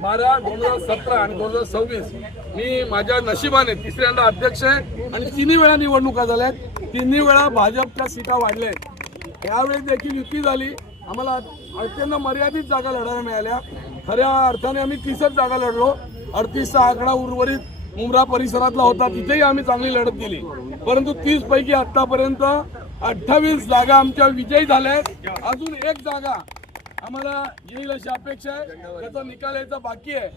बारा 2017 आणि 2026 मी माझ्या नशिबाने तिसऱ्यांदा अध्यक्ष आहे आणि तिन्ही वेळा निवडणुका झाल्यात. तिन्ही वेळा भाजपच्या सीटा वाढल्या. यावेळी देखील युती झाली. आम्हाला अत्यंत मर्यादित जागा लढायला मिळाल्या. खऱ्या अर्थाने आम्ही 30च जागा लढलो. 38चा आकडा उर्वरित मुंब्रा परिसरातला होता, तिथेही आम्ही चांगली लढत दिली. परंतु 30 पैकी आतापर्यंत 28 जागा आमच्या विजयी झाल्या आहेत. अजून एक जागा आम्हाला येईल अशी अपेक्षा आहे. त्याचा निकाल यायचा बाकी आहे.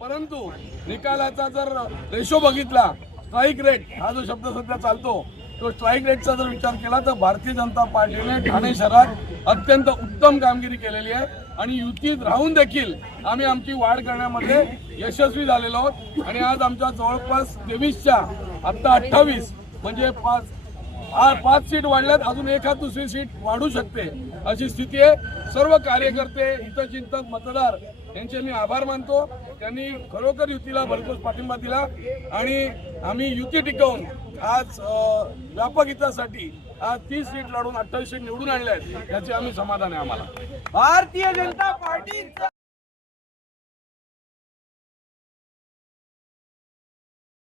परंतु निकालाचा जर रेशो बघितला, स्ट्राईक रेट हा जो शब्द सध्या चालतो, तो स्ट्राईक रेटचा जर विचार केला तर भारतीय जनता पार्टीने ठाणे शहरात अत्यंत उत्तम कामगिरी केलेली आहे आणि युतीत राहून देखील आम्ही आमची वाढ करण्यामध्ये यशस्वी झालेलो आहोत. आणि आज आमच्या जवळपास 23च्या आत्ता 28 म्हणजे 5 सीट वाढल्यात. अजून एखाद दुसरी सीट वाढू शकते अशी स्थिती आहे. सर्व कार्यकर्ते, हितचिंतक, मतदार यांचे मी आभार मानतो. त्यांनी खरोखर युतीला भरपूर पाठिंबा दिला आणि आम्ही युती टिकवून आज व्यापक हितासाठी आज 30 सीट लढून 28 सीट निवडून आणल्या आहेत. याचे आम्ही समाधान आहे. आम्हाला भारतीय जनता पार्टीचा